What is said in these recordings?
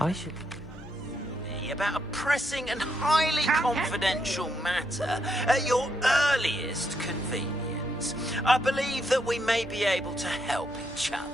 I should... About a pressing and highly confidential matter at your earliest convenience. I believe that we may be able to help each other.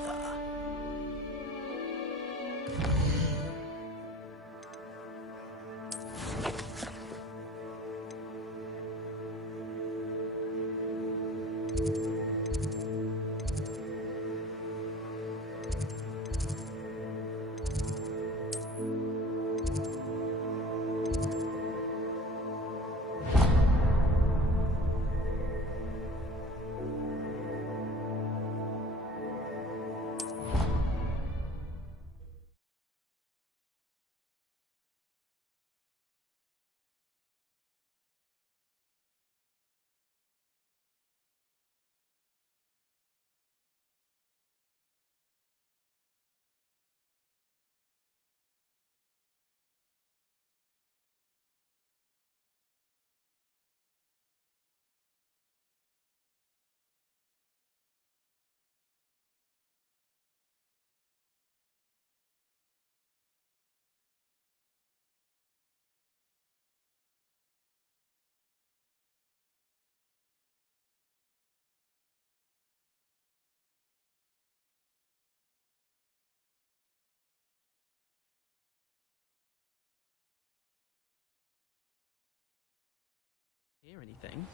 Hear anything?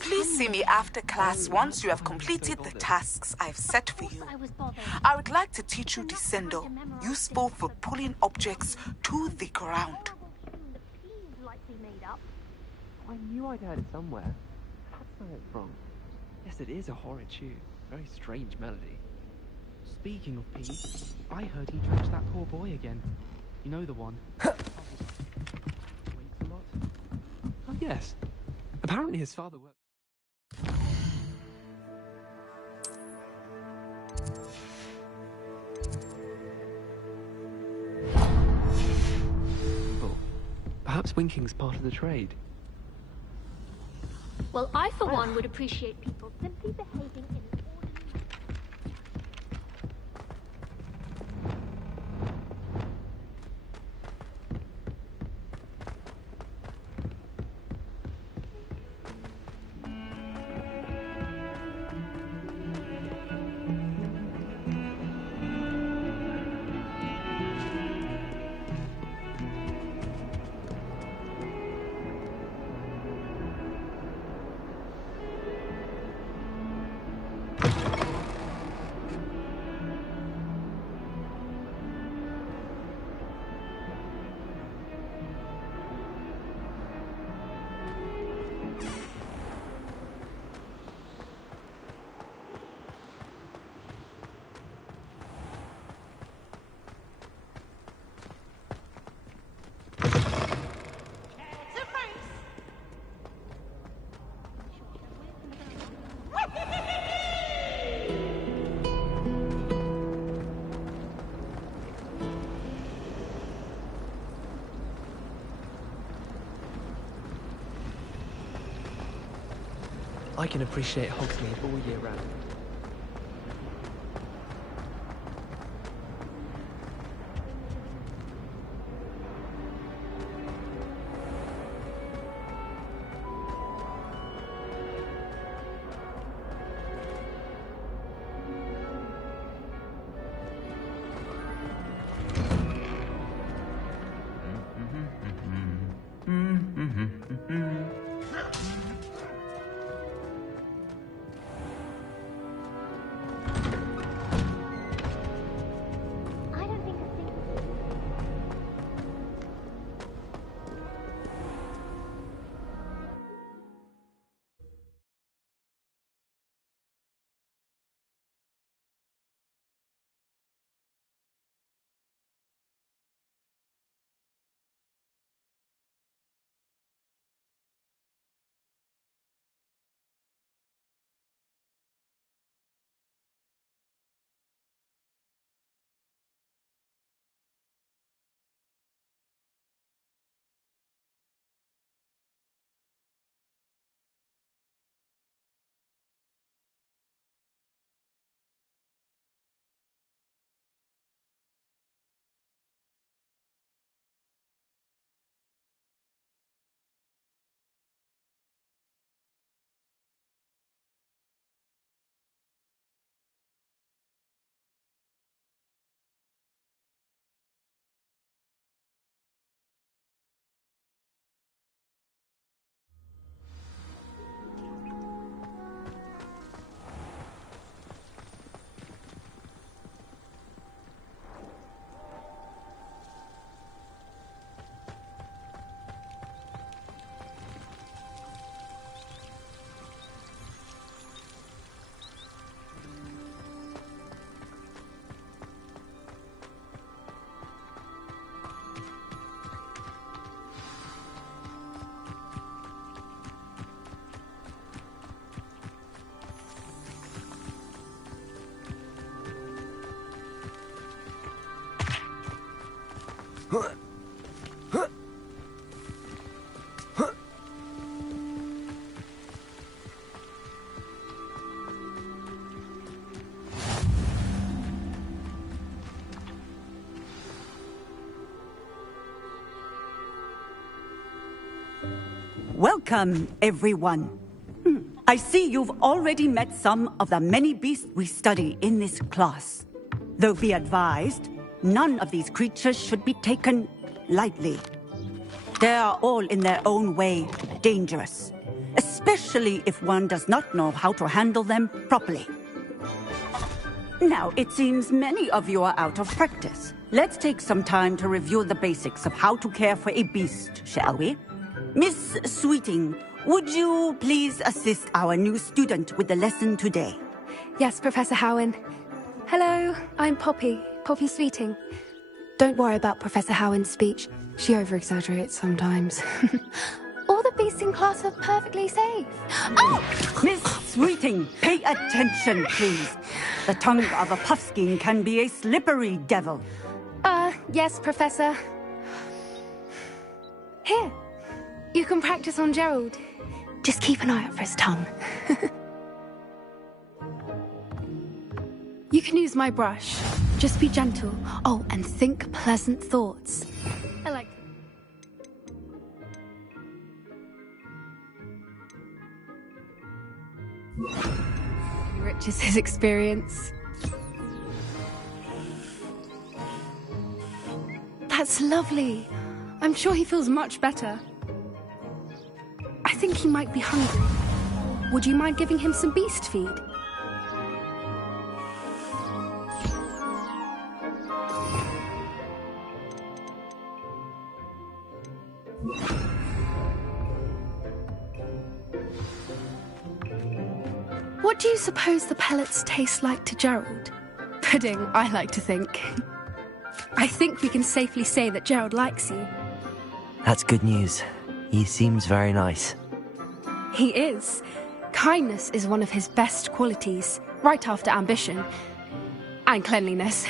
Please see me after class once you have completed the tasks I've set for you. I would like to teach you Descendo, useful for pulling objects to the ground. I knew I'd heard it somewhere. That's where it's from. Yes, it is a horrid tune. Very strange melody. Speaking of Pete, I heard he drenched that poor boy again. You know the one. Waits a lot. Oh yes. Apparently his father worked... Perhaps winking's part of the trade. Well, I for one would appreciate people simply behaving in an orderly... I can appreciate Hogsmeade all year round. Welcome, everyone. I see you've already met some of the many beasts we study in this class. Though be advised, none of these creatures should be taken lightly. They are all in their own way dangerous, especially if one does not know how to handle them properly. Now, it seems many of you are out of practice. Let's take some time to review the basics of how to care for a beast, shall we? Miss Sweeting, would you please assist our new student with the lesson today? Yes, Professor Howen. Hello, I'm Poppy Sweeting. Don't worry about Professor Howen's speech. She over-exaggerates sometimes. All the beasts in class are perfectly safe. Oh! Miss Sweeting, pay attention, please. The tongue of a puffskein can be a slippery devil. Yes, Professor. Here. You can practice on Gerald. Just keep an eye out for his tongue. You can use my brush. Just be gentle. Oh, and think pleasant thoughts. I like... Enriches his experience. That's lovely. I'm sure he feels much better. I think he might be hungry. Would you mind giving him some beast feed? What do you suppose the pellets taste like to Gerald? Pudding, I like to think. I think we can safely say that Gerald likes you. That's good news. He seems very nice. He is. Kindness is one of his best qualities, right after ambition. And cleanliness.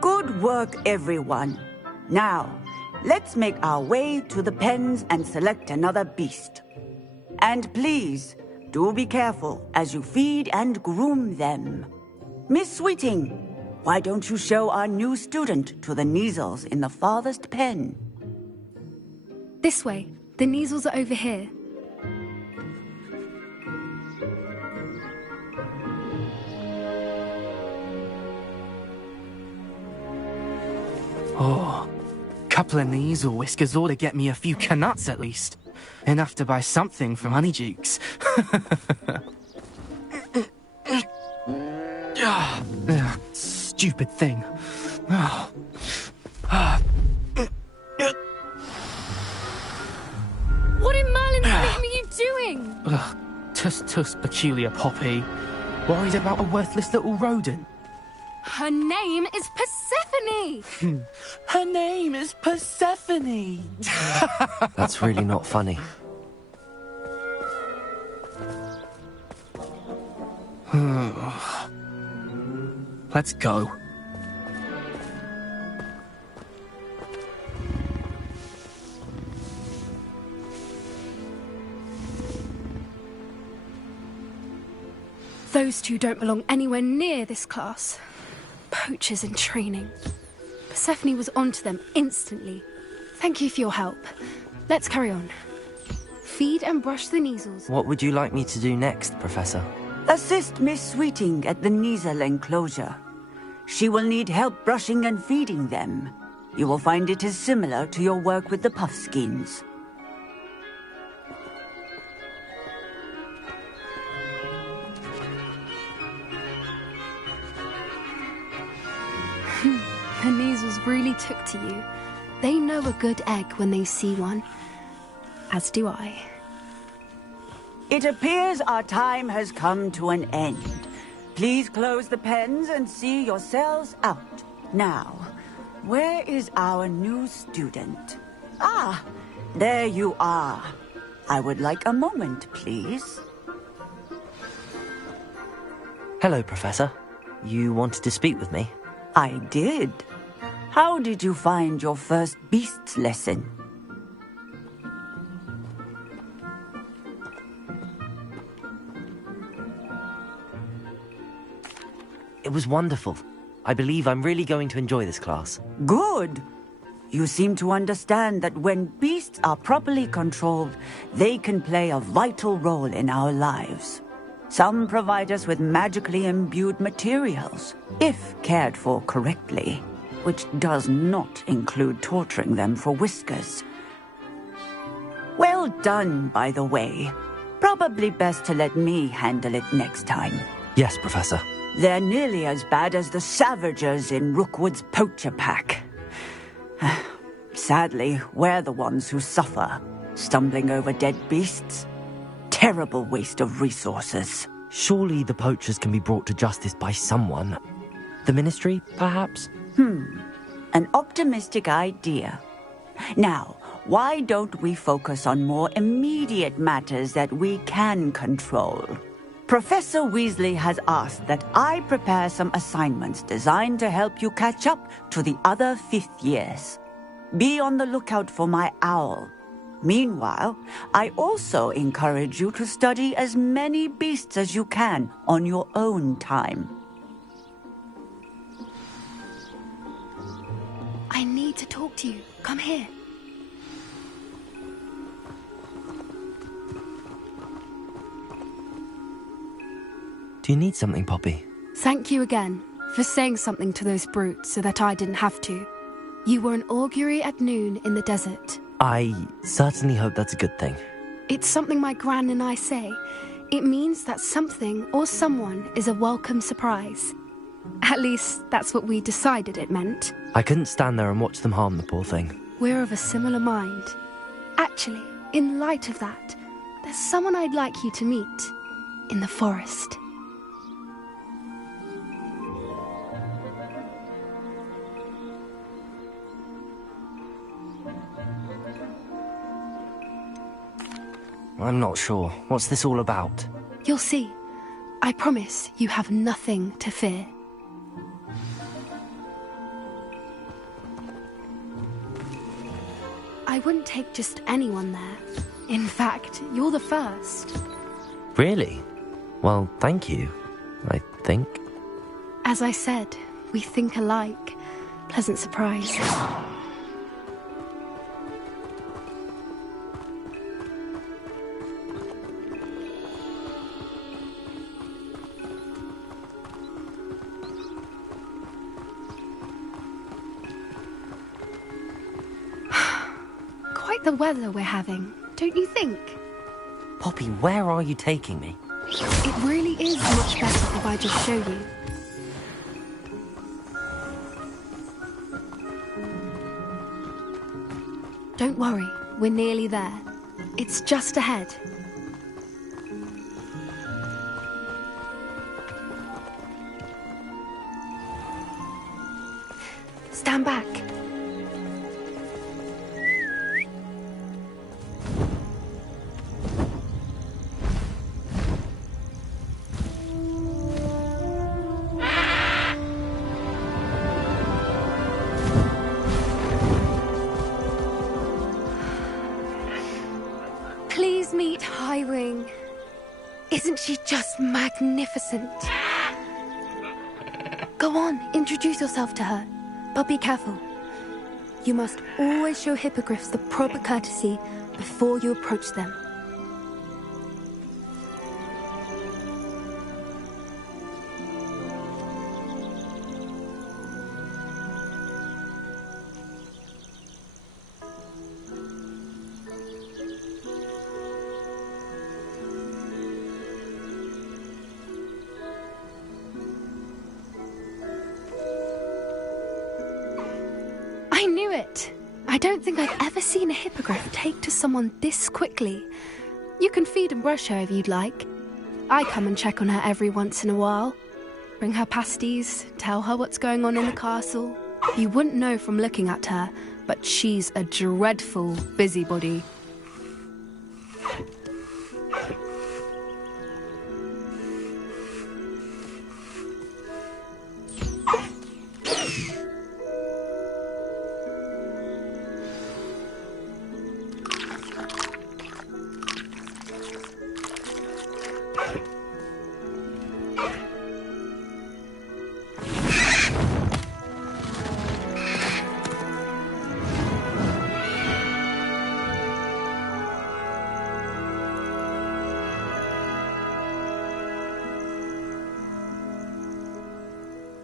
Good work, everyone. Now, let's make our way to the pens and select another beast. And please, do be careful as you feed and groom them. Miss Sweeting, why don't you show our new student to the Kneazles in the farthest pen? This way. The Kneazles are over here. Oh, couple of Kneazle whiskers ought to get me a few canuts at least. Enough to buy something from Honeydukes. Stupid thing. Oh. What in Merlin's name are you doing? Tuss, peculiar Poppy. Worried about a worthless little rodent. Her name is Persephone! Her name is Persephone! That's really not funny. Let's go. Those two don't belong anywhere near this class. Poachers in training. Persephone was onto them instantly. Thank you for your help. Let's carry on. Feed and brush the Kneazles. What would you like me to do next, Professor? Assist Miss Sweeting at the Kneazle enclosure. She will need help brushing and feeding them. You will find it is similar to your work with the puffskins. The Kneazles really took to you. They know a good egg when they see one. As do I. It appears our time has come to an end. Please close the pens and see yourselves out. Now, where is our new student? Ah, there you are. I would like a moment, please. Hello, Professor. You wanted to speak with me? I did. How did you find your first beasts lesson? It was wonderful. I believe I'm really going to enjoy this class. Good. You seem to understand that when beasts are properly controlled, they can play a vital role in our lives. Some provide us with magically imbued materials, if cared for correctly, which does not include torturing them for whiskers. Well done, by the way. Probably best to let me handle it next time. Yes, Professor. They're nearly as bad as the Savagers in Rookwood's poacher pack. Sadly, we're the ones who suffer, stumbling over dead beasts. Terrible waste of resources. Surely the poachers can be brought to justice by someone. The Ministry, perhaps? An optimistic idea. Now, why don't we focus on more immediate matters that we can control? Professor Weasley has asked that I prepare some assignments designed to help you catch up to the other fifth years. Be on the lookout for my owl. Meanwhile, I also encourage you to study as many beasts as you can on your own time. I need to talk to you. Come here. Do you need something, Poppy? Thank you again for saying something to those brutes so that I didn't have to. You were an augury at noon in the desert. I certainly hope that's a good thing. It's something my gran and I say. It means that something or someone is a welcome surprise. At least, that's what we decided it meant. I couldn't stand there and watch them harm the poor thing. We're of a similar mind. Actually, in light of that, there's someone I'd like you to meet. In the forest. I'm not sure. What's this all about? You'll see. I promise you have nothing to fear. I wouldn't take just anyone there. In fact, you're the first. Really? Well, thank you, I think. As I said, we think alike. Pleasant surprise. The weather we're having, don't you think? Poppy, where are you taking me? It really is much better if I just show you. Don't worry, we're nearly there. It's just ahead. Stand back. Meet Highwing. Isn't she just magnificent? Go on, introduce yourself to her. But be careful. You must always show hippogriffs the proper courtesy before you approach them. I knew it! I don't think I've ever seen a hippogriff take to someone this quickly. You can feed and brush her if you'd like. I come and check on her every once in a while. Bring her pasties, tell her what's going on in the castle. You wouldn't know from looking at her, but she's a dreadful busybody.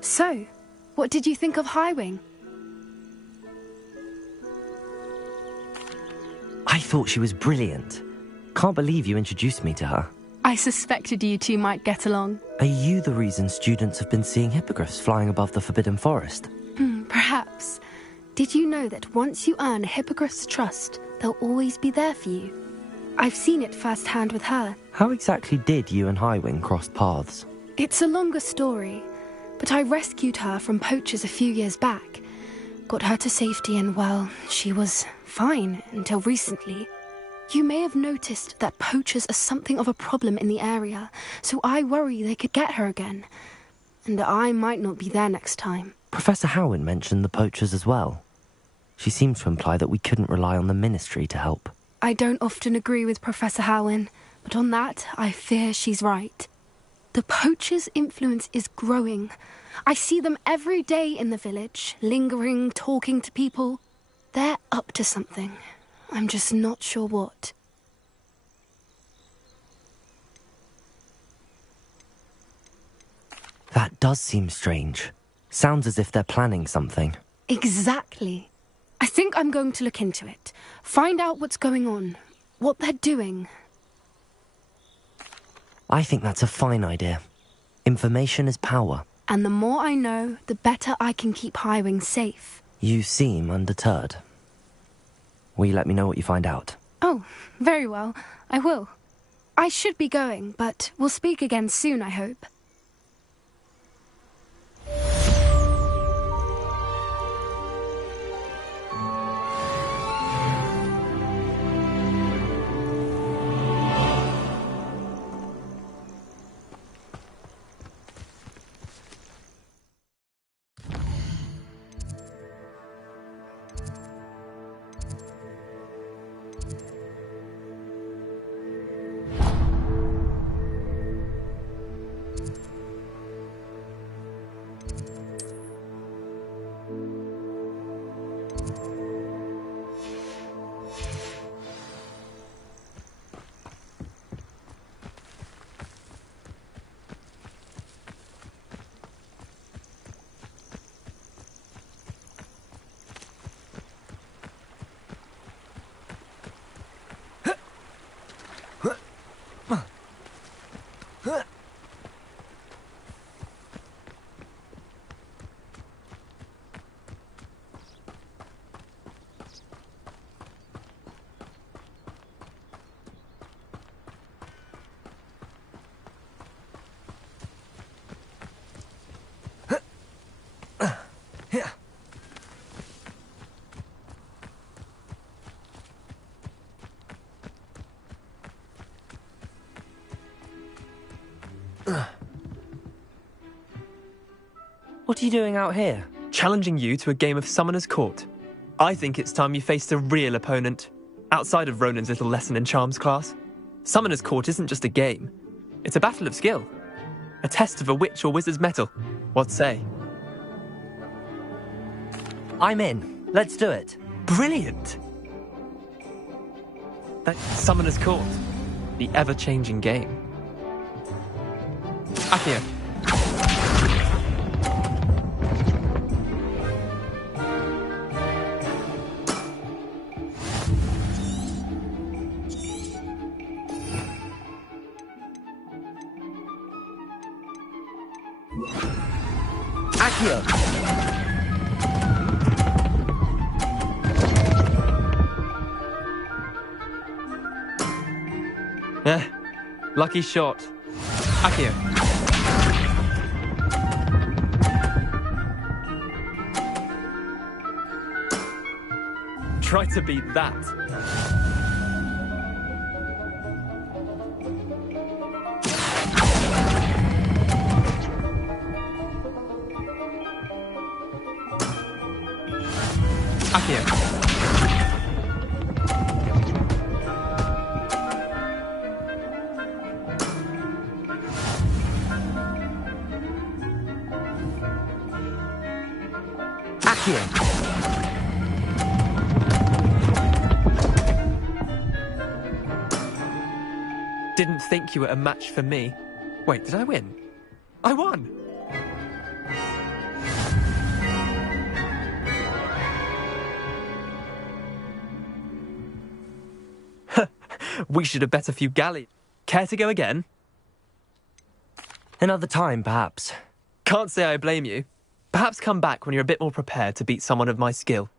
So, what did you think of Highwing? I thought she was brilliant. Can't believe you introduced me to her. I suspected you two might get along. Are you the reason students have been seeing hippogriffs flying above the Forbidden Forest? Perhaps. Did you know that once you earn a hippogriff's trust, they'll always be there for you? I've seen it firsthand with her. How exactly did you and Highwing cross paths? It's a longer story, but I rescued her from poachers a few years back. Got her to safety and, well, she was fine until recently. You may have noticed that poachers are something of a problem in the area, so I worry they could get her again. And I might not be there next time. Professor Howin mentioned the poachers as well. She seemed to imply that we couldn't rely on the Ministry to help. I don't often agree with Professor Howin, but on that, I fear she's right. The poachers' influence is growing. I see them every day in the village, lingering, talking to people. They're up to something. I'm just not sure what. That does seem strange. Sounds as if they're planning something. Exactly. I think I'm going to look into it. Find out what's going on. What they're doing. I think that's a fine idea. Information is power. And the more I know, the better I can keep Highwing safe. You seem undeterred. Will you let me know what you find out? Oh, very well. I will. I should be going, but we'll speak again soon, I hope. What are you doing out here? Challenging you to a game of Summoner's Court. I think it's time you faced a real opponent, outside of Ronan's little lesson in charms class. Summoner's Court isn't just a game. It's a battle of skill. A test of a witch or wizard's mettle. What say? I'm in. Let's do it. Brilliant! That's Summoner's Court. The ever-changing game. Akio. Akio! Lucky shot. Akio. Try to beat that. Akio. Didn't think you were a match for me. Wait, did I win? I won! We should have bet a few galleys. Care to go again? Another time, perhaps. Can't say I blame you. Perhaps come back when you're a bit more prepared to beat someone of my skill.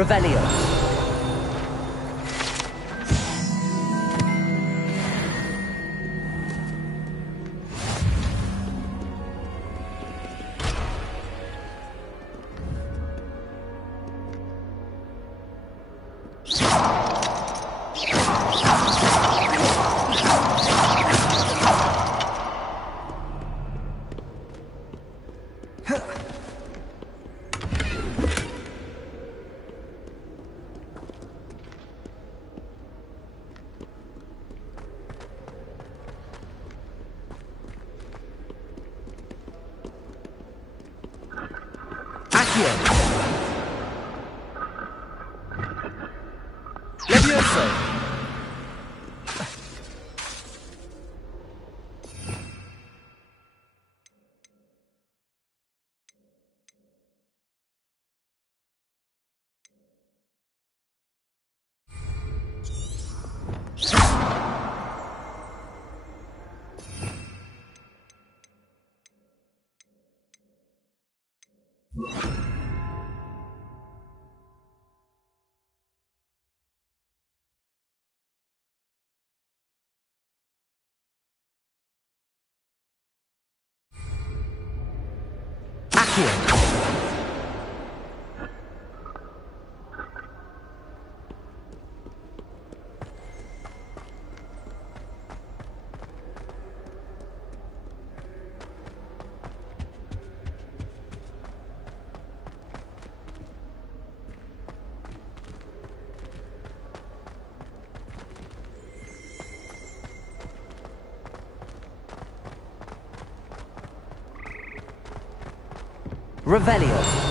Revelio. Revelio.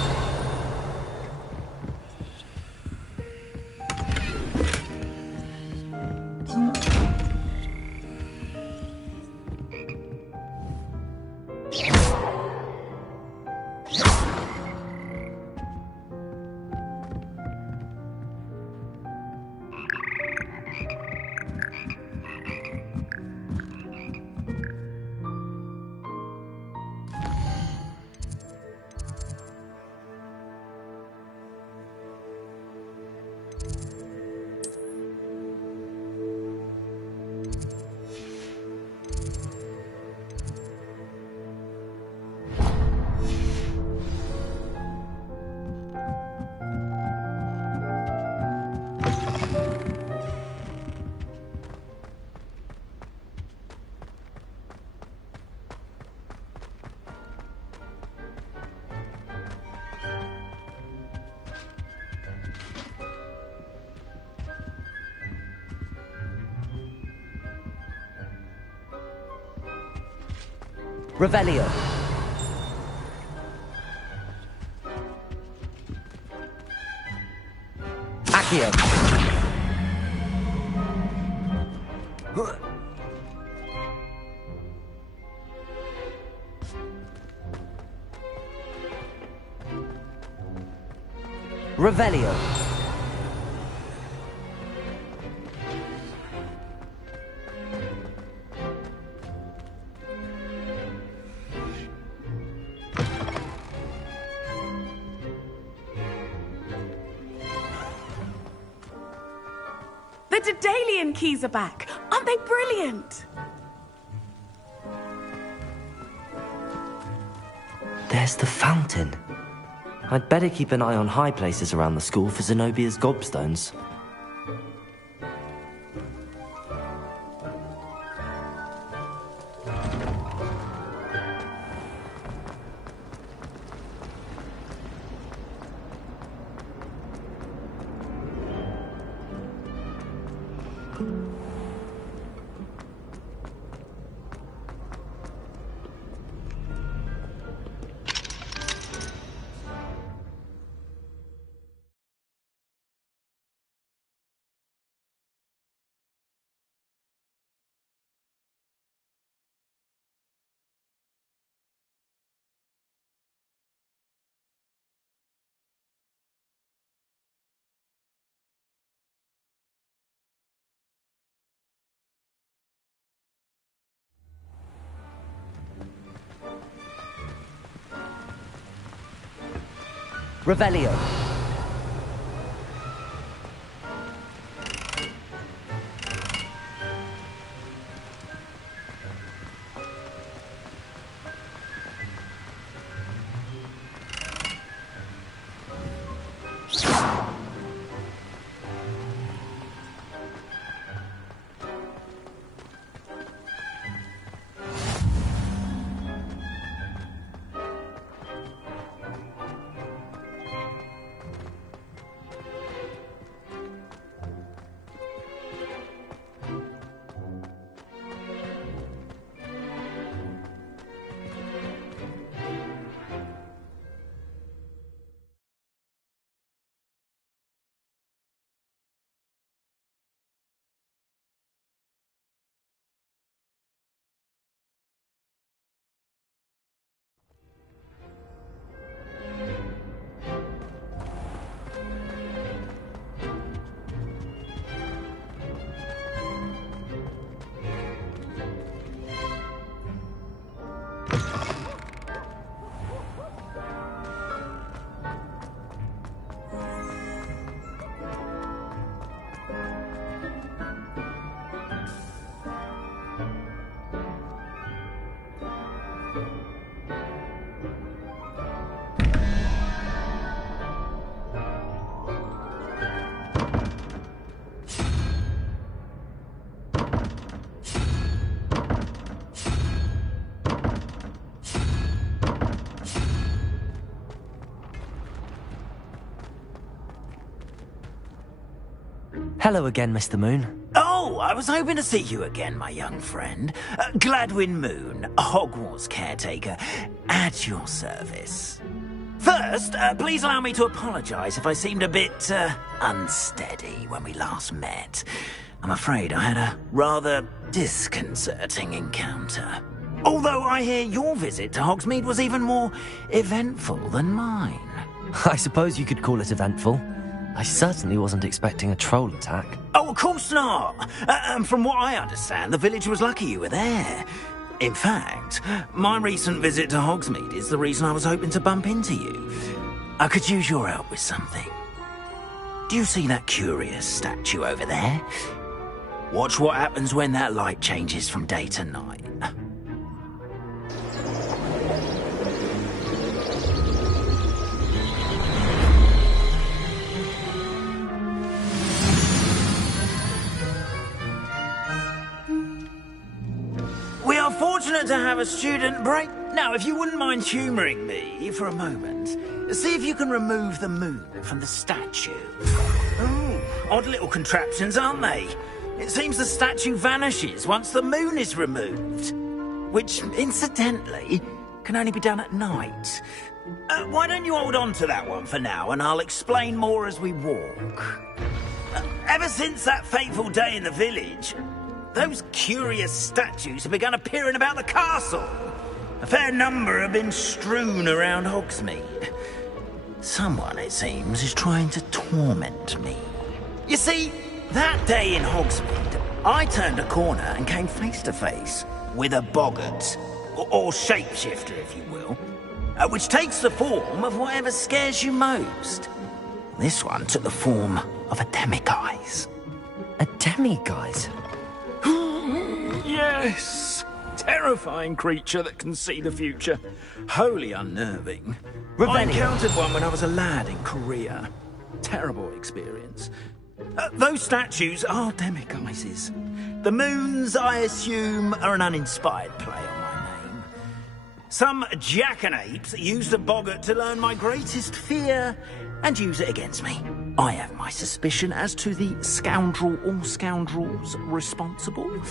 Revelio. Accio. Revelio. The Daedalian keys are back. Aren't they brilliant? There's the fountain. I'd better keep an eye on high places around the school for Zenobia's gobstones. Revelio. Hello again, Mr. Moon. Oh, I was hoping to see you again, my young friend. Gladwin Moon, Hogwarts caretaker, at your service. First, please allow me to apologise if I seemed a bit, unsteady when we last met. I'm afraid I had a rather disconcerting encounter. Although I hear your visit to Hogsmeade was even more eventful than mine. I suppose you could call it eventful. I certainly wasn't expecting a troll attack. Oh, of course not. And from what I understand, the village was lucky you were there. In fact, my recent visit to Hogsmeade is the reason I was hoping to bump into you. I could use your help with something. Do you see that curious statue over there? Watch what happens when that light changes from day to night. We are fortunate to have a student break. Now, if you wouldn't mind humouring me for a moment, see if you can remove the moon from the statue. Ooh, odd little contraptions, aren't they? It seems the statue vanishes once the moon is removed. Which, incidentally, can only be done at night. Why don't you hold on to that one for now, and I'll explain more as we walk. Ever since that fateful day in the village, those curious statues have begun appearing about the castle. A fair number have been strewn around Hogsmeade. Someone, it seems, is trying to torment me. You see, that day in Hogsmeade, I turned a corner and came face to face with a boggart, or shapeshifter, if you will, which takes the form of whatever scares you most. This one took the form of a demiguise. A demiguise? Yes! Terrifying creature that can see the future. Wholly unnerving. I encountered one when I was a lad in Korea. Terrible experience. Those statues are demiguises. The moons, I assume, are an uninspired play on my name. Some jackanapes used a boggart to learn my greatest fear and use it against me. I have my suspicion as to the scoundrel or scoundrels responsible.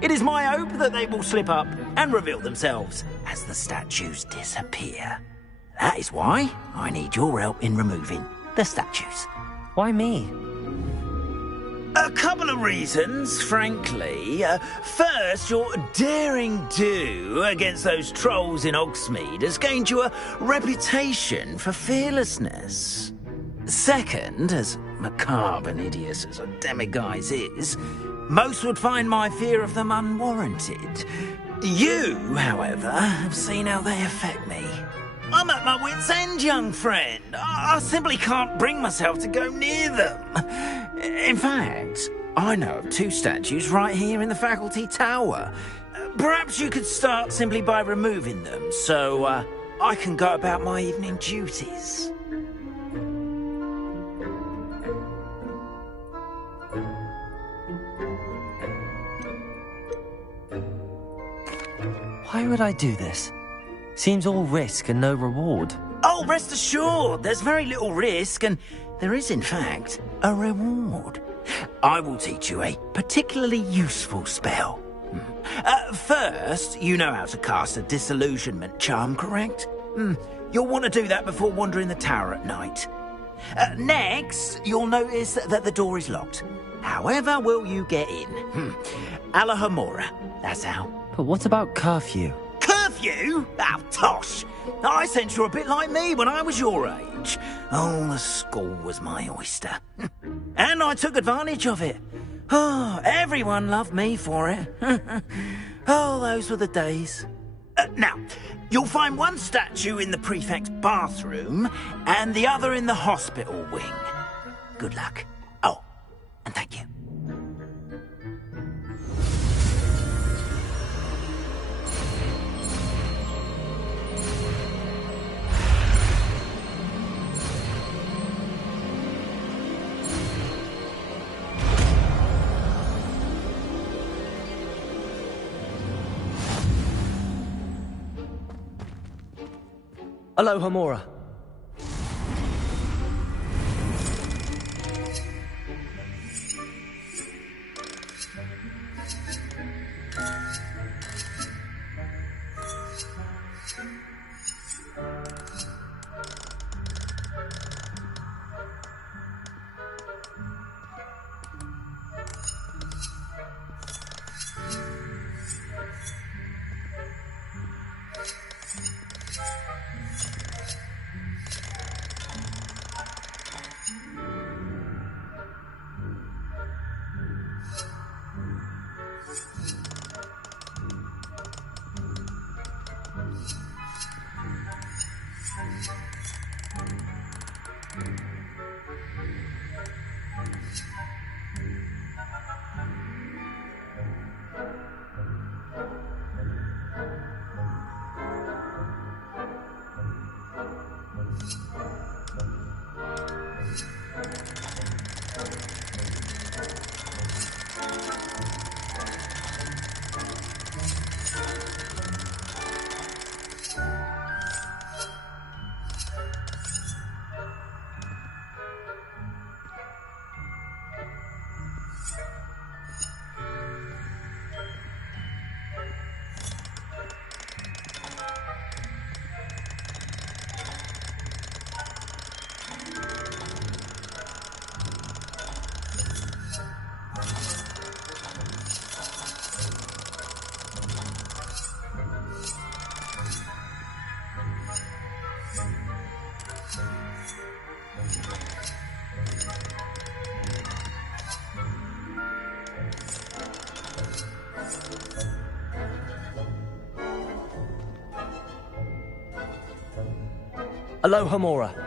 It is my hope that they will slip up and reveal themselves as the statues disappear. That is why I need your help in removing the statues. Why me? A couple of reasons, frankly. First, your daring do against those trolls in Hogsmeade has gained you a reputation for fearlessness. Second, as macabre and hideous as a demiguise is, most would find my fear of them unwarranted. You, however, have seen how they affect me. I'm at my wit's end, young friend. I simply can't bring myself to go near them. In fact, I know of 2 statues right here in the faculty tower. Perhaps you could start simply by removing them, so I can go about my evening duties. Why would I do this? Seems all risk and no reward. Oh, rest assured, there's very little risk, and there is, in fact, a reward. I will teach you a particularly useful spell. First, you know how to cast a disillusionment charm, correct? You'll want to do that before wandering the tower at night. Next, you'll notice that the door is locked. However will you get in? Alahomora, that's how. But what about curfew? Curfew? Oh, tosh! I sense you're a bit like me when I was your age. Oh, the school was my oyster. And I took advantage of it. Oh, everyone loved me for it. Oh, those were the days. Now, you'll find one statue in the prefect's bathroom and the other in the hospital wing. Good luck. Oh, and thank you. Alohomora. Aloha Mora.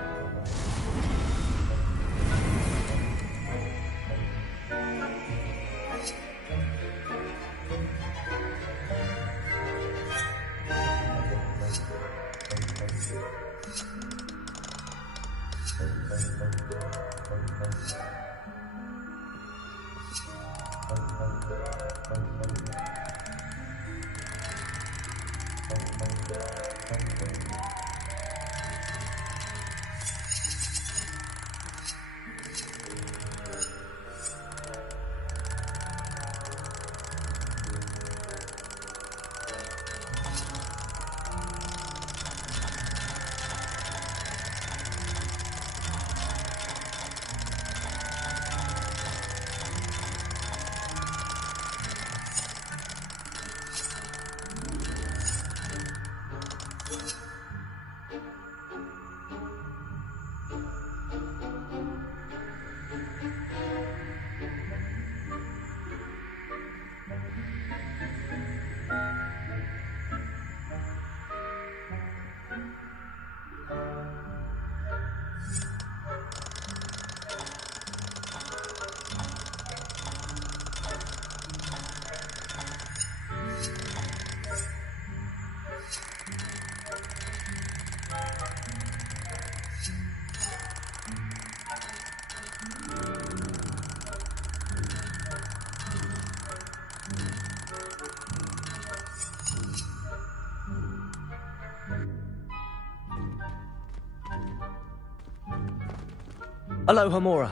Aloha Mora.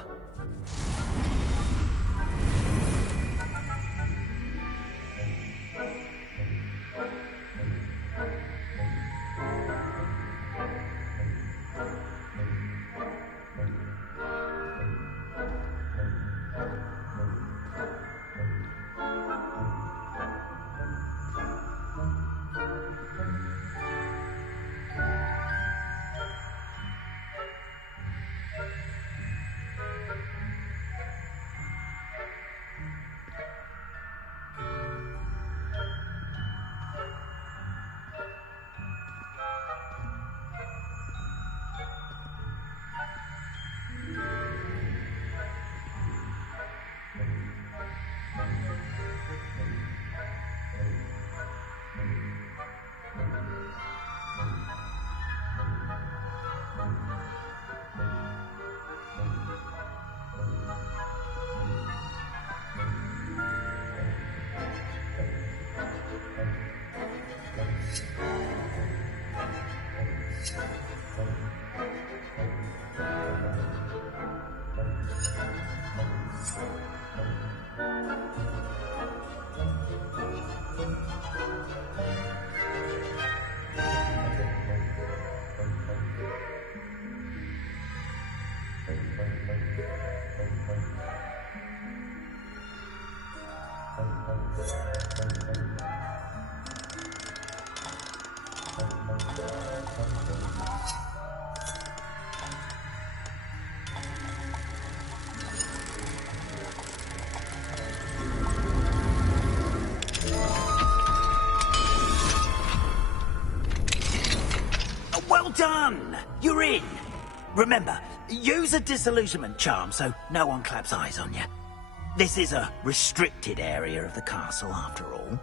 Well done! You're in! Remember, use a disillusionment charm so no one claps eyes on you. This is a restricted area of the castle, after all.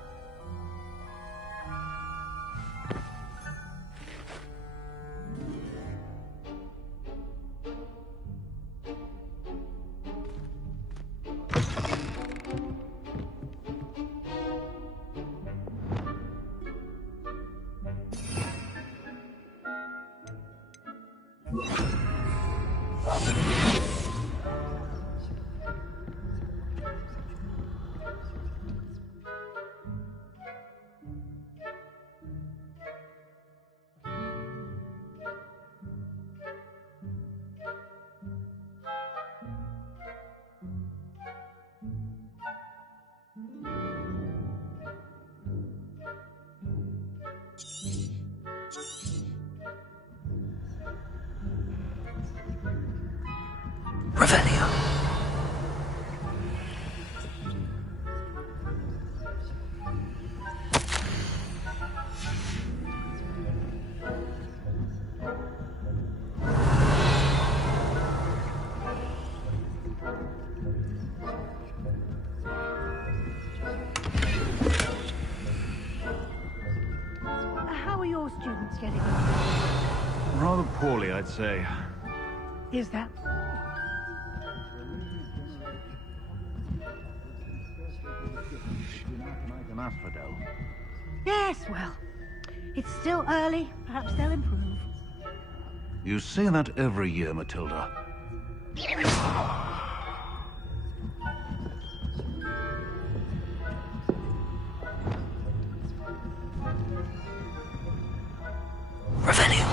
It's getting on. Rather poorly, I'd say. Is that? An asphodel. Yes, well, it's still early. Perhaps they'll improve. You say that every year, Matilda. Revelio.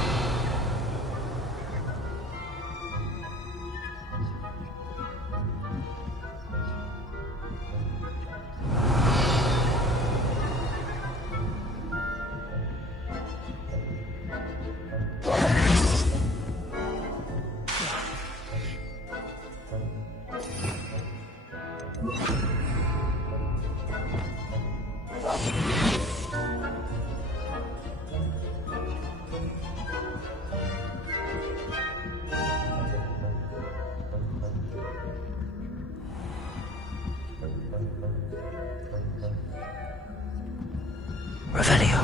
Revelio.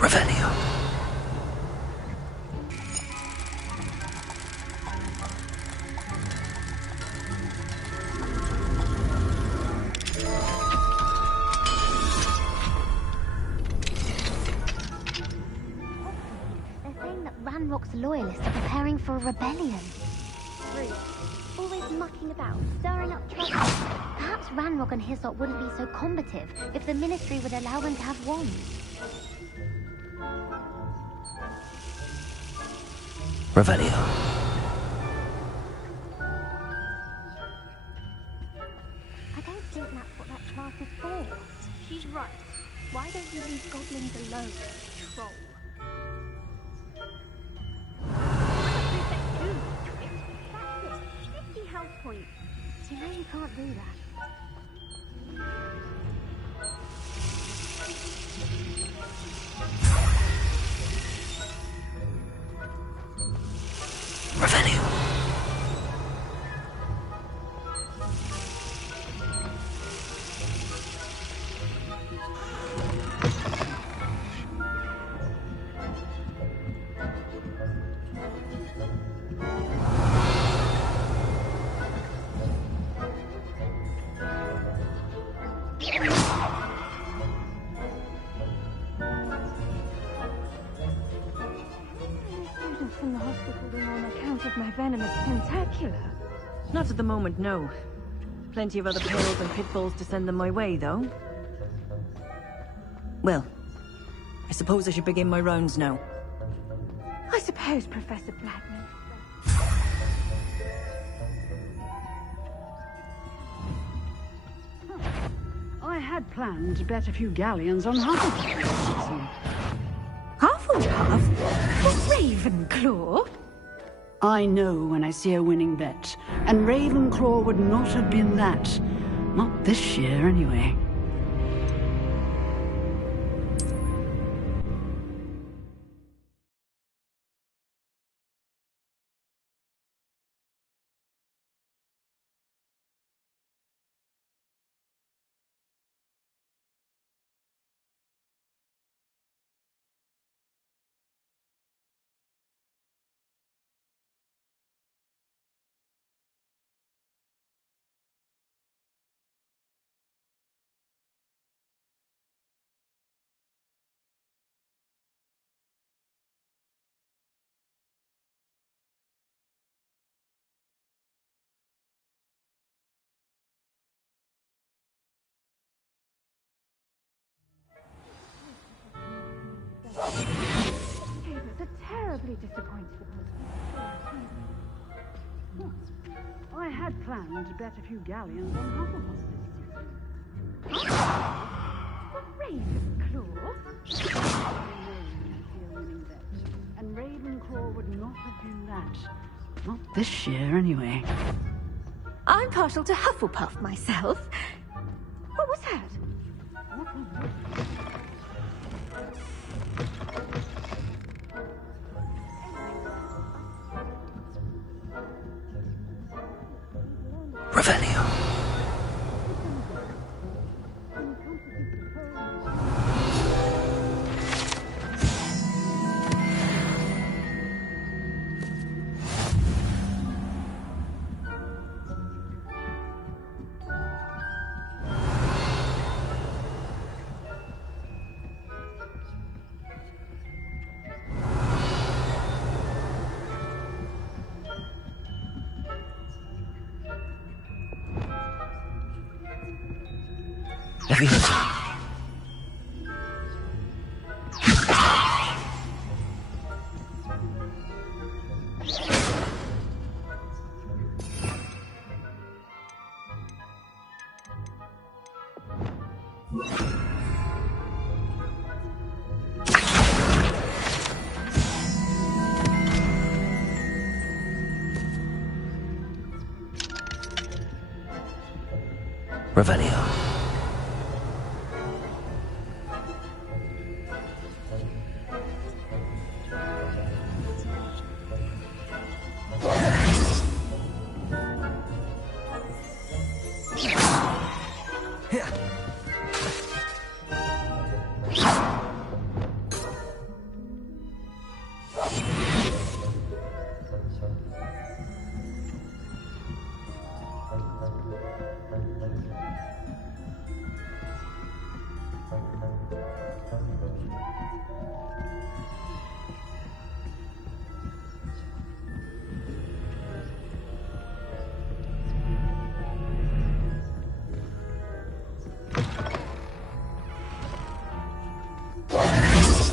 Revelio. They're saying that Ranrock's loyalists are preparing for a rebellion. Rude. Always mucking about, stirring up trouble. Perhaps Ranrock and his lot wouldn't be so combative if the Ministry would allow them to have wands. Revelio. I don't think that's what that class is for. She's right. Why don't you leave goblins alone, troll? That's it. 50 health points. You know you can't do that. Revelio. Students in the hospital room on account of my venomous tentacular. Not at the moment, no. Plenty of other perils and pitfalls to send them my way, though. Well, I suppose I should begin my rounds now. I suppose, Professor Blackman. I had planned to bet a few galleons on Hufflepuff. Hufflepuff? Ravenclaw? I know when I see a winning bet, and Ravenclaw would not have been that. Not this year, anyway. He was a terribly disappointed husband. had planned to bet a few galleons on Hufflepuff this season. Ravenclaw? And Ravenclaw would not have been that. Not this year, anyway. I'm partial to Hufflepuff myself. What was that? Revelio. Revelio.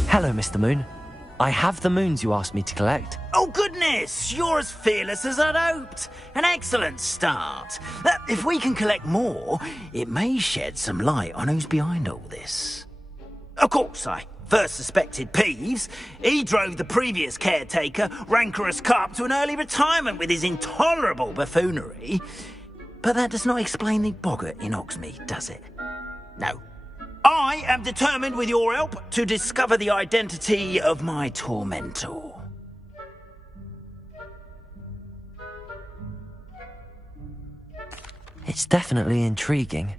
Hello, Mr. Moon. I have the moons you asked me to collect. Oh, goodness! You're as fearless as I'd hoped. An excellent start. If we can collect more, it may shed some light on who's behind all this. Of course, I first suspected Peeves. He drove the previous caretaker, Rancorous Carp, to an early retirement with his intolerable buffoonery. But that does not explain the boggart in Hogsmeade, does it? No. I am determined, with your help, to discover the identity of my tormentor. It's definitely intriguing.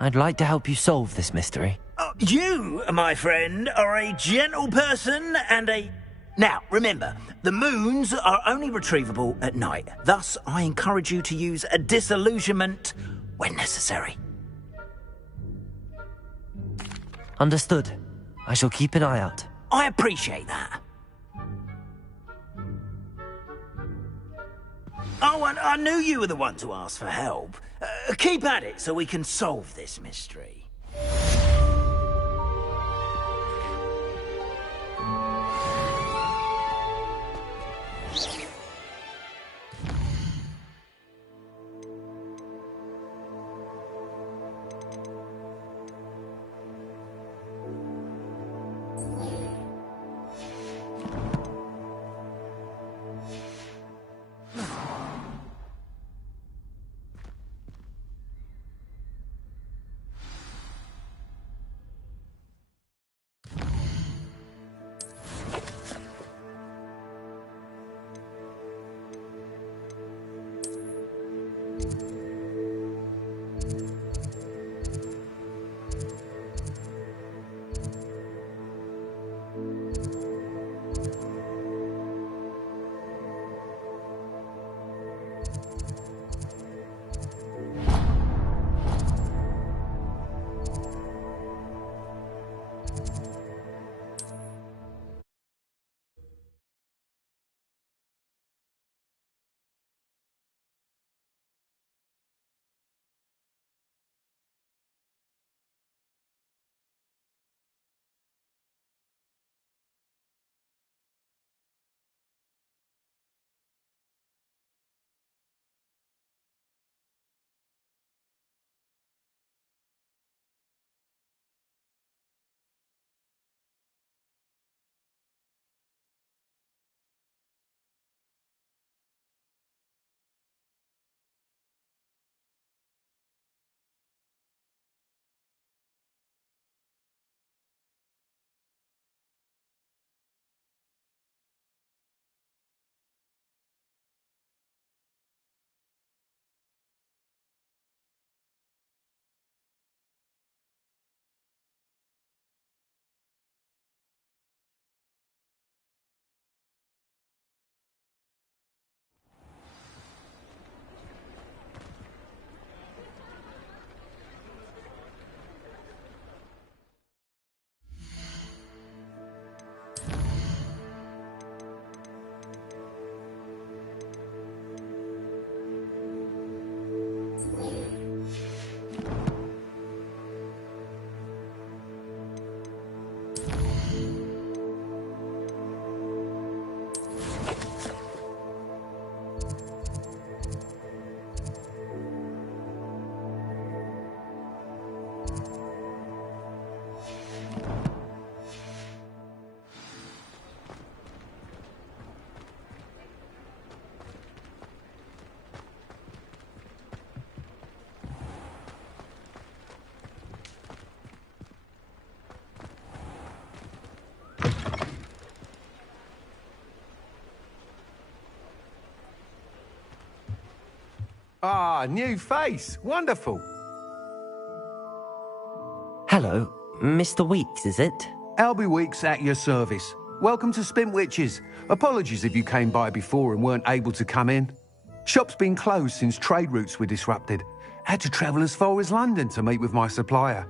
I'd like to help you solve this mystery. You, my friend, are a gentle person and a... Now, remember, the moons are only retrievable at night. Thus, I encourage you to use a disillusionment when necessary. Understood. I shall keep an eye out. I appreciate that. Oh, and I knew you were the one to ask for help. Keep at it so we can solve this mystery. Ah, new face. Wonderful. Hello, Mr. Weeks, is it? Albie Weeks at your service. Welcome to Spintwitches. Apologies if you came by before and weren't able to come in. Shop's been closed since trade routes were disrupted. Had to travel as far as London to meet with my supplier.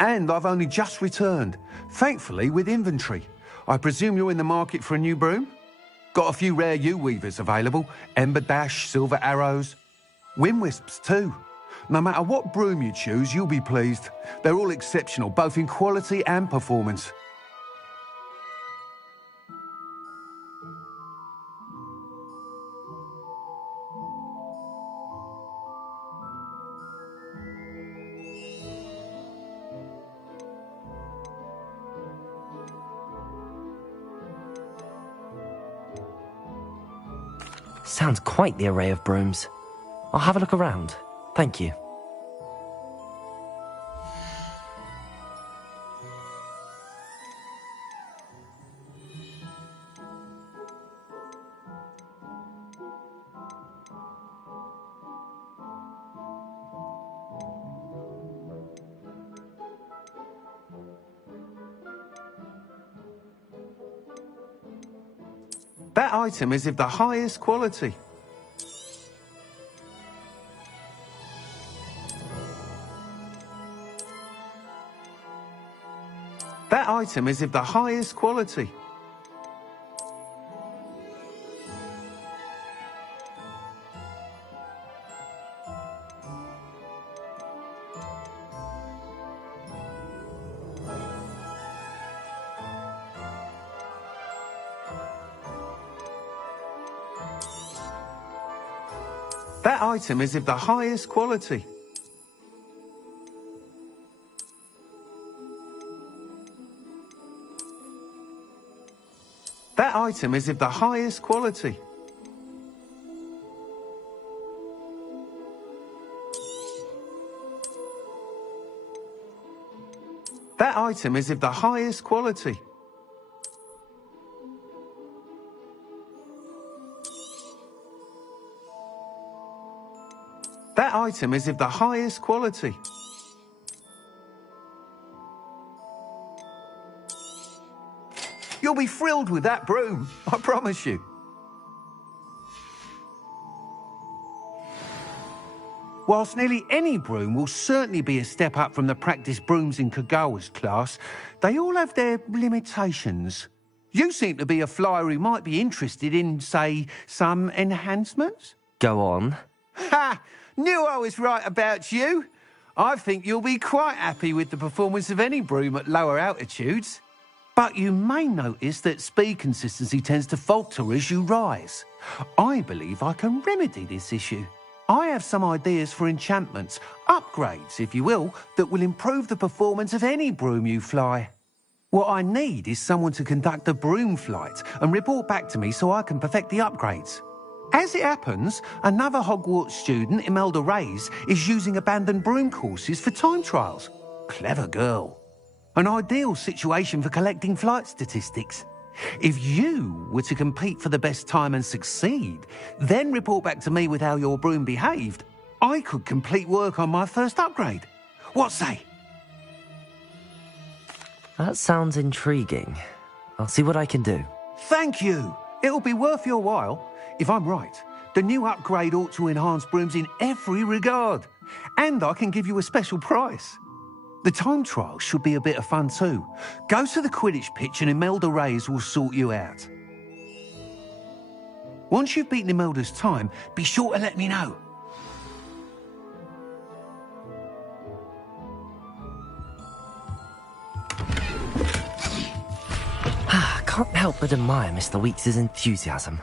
And I've only just returned, thankfully with inventory. I presume you're in the market for a new broom? Got a few rare U-weavers available. Ember Dash, Silver Arrows. Wind Wisps too. No matter what broom you choose, you'll be pleased. They're all exceptional, both in quality and performance. Sounds quite the array of brooms. I'll have a look around. Thank you. That item is of the highest quality. That item is of the highest quality. That item is of the highest quality. That item is of the highest quality. That item is of the highest quality. That item is of the highest quality. You'll be thrilled with that broom, I promise you. Whilst nearly any broom will certainly be a step up from the practice brooms in Kagawa's class, they all have their limitations. You seem to be a flyer who might be interested in, say, some enhancements? Go on. Ha! Knew I was right about you. I think you'll be quite happy with the performance of any broom at lower altitudes. But you may notice that speed consistency tends to falter as you rise. I believe I can remedy this issue. I have some ideas for enchantments, upgrades, if you will, that will improve the performance of any broom you fly. What I need is someone to conduct a broom flight and report back to me so I can perfect the upgrades. As it happens, another Hogwarts student, Imelda Reyes, is using abandoned broom courses for time trials. Clever girl. An ideal situation for collecting flight statistics. If you were to compete for the best time and succeed, then report back to me with how your broom behaved, I could complete work on my first upgrade. What say? That sounds intriguing. I'll see what I can do. Thank you. It'll be worth your while. If I'm right, the new upgrade ought to enhance brooms in every regard. And I can give you a special price. The time trial should be a bit of fun too. Go to the Quidditch pitch and Imelda Reyes will sort you out. Once you've beaten Imelda's time, be sure to let me know. Can't help but admire Mr. Weeks' enthusiasm.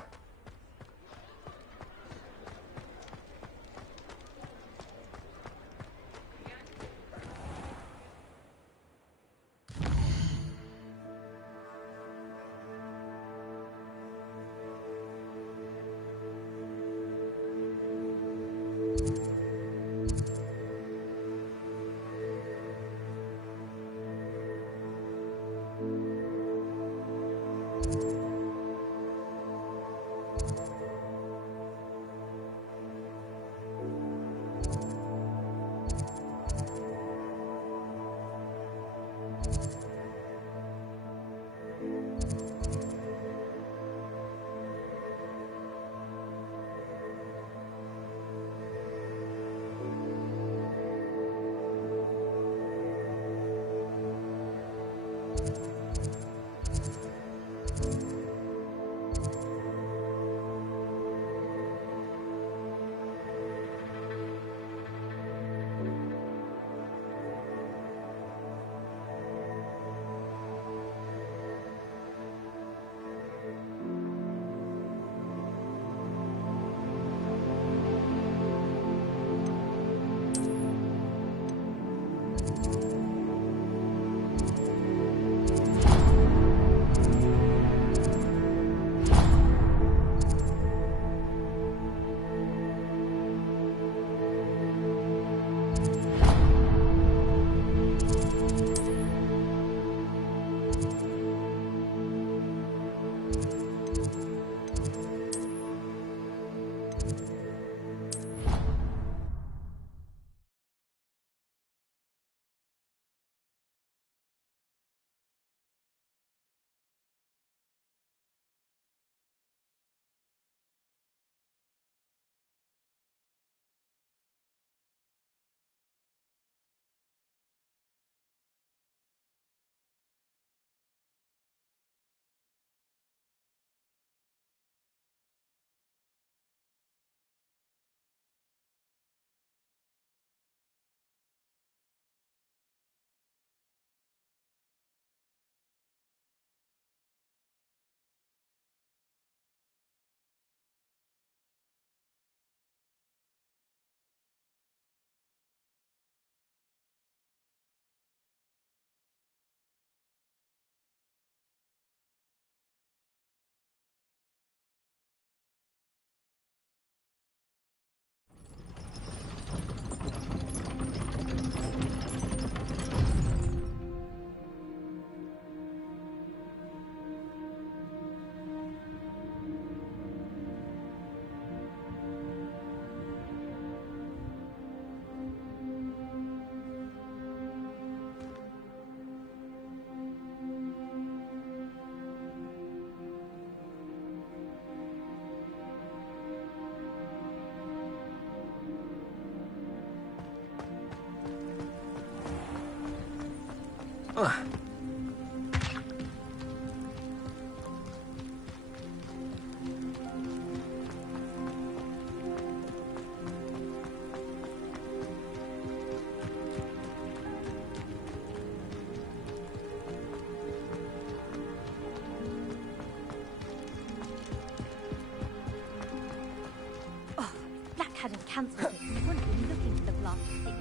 Black hadn't cancelled it. He wouldn't be looking for the blasted thing.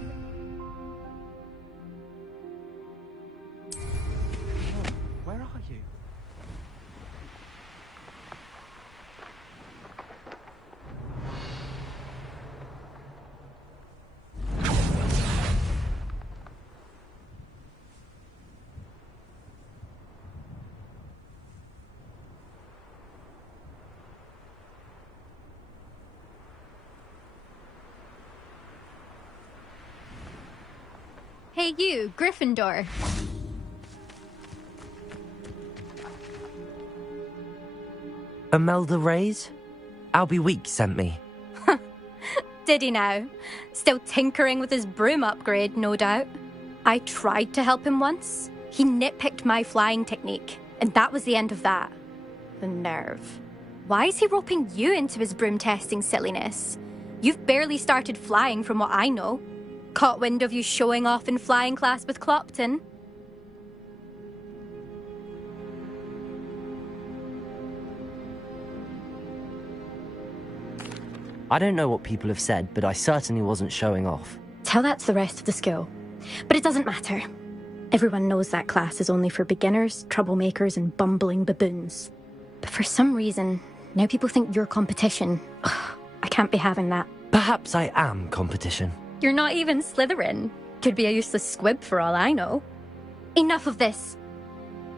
Where are you? Hey you, Gryffindor. Imelda Reyes? Albie Weeks sent me. Did he now? Still tinkering with his broom upgrade, no doubt. I tried to help him once. He nitpicked my flying technique, and that was the end of that. The nerve. Why is he roping you into his broom testing silliness? You've barely started flying from what I know. Caught wind of you showing off in flying class with Clopton. I don't know what people have said, but I certainly wasn't showing off. Tell that to the rest of the school. But it doesn't matter. Everyone knows that class is only for beginners, troublemakers, and bumbling baboons. But for some reason, now people think you're competition. Ugh, I can't be having that. Perhaps I am competition. You're not even Slytherin. Could be a useless squib for all I know. Enough of this.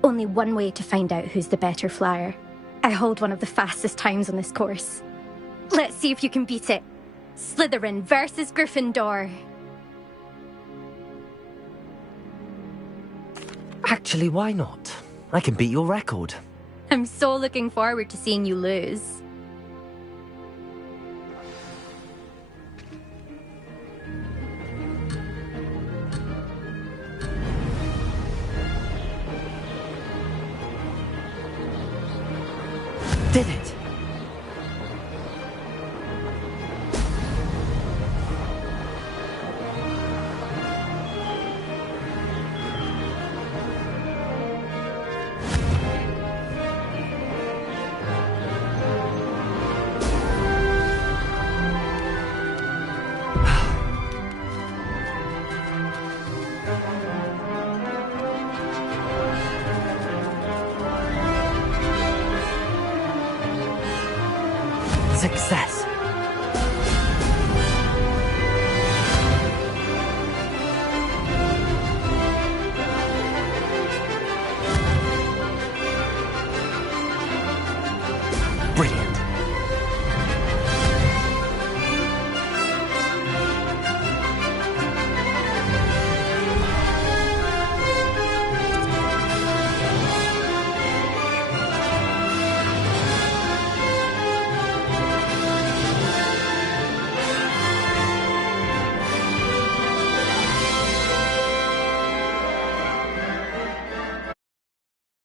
Only one way to find out who's the better flyer. I hold one of the fastest times on this course. Let's see if you can beat it. Slytherin versus Gryffindor. Actually, why not? I can beat your record. I'm so looking forward to seeing you lose. Did it! Success! Brilliant.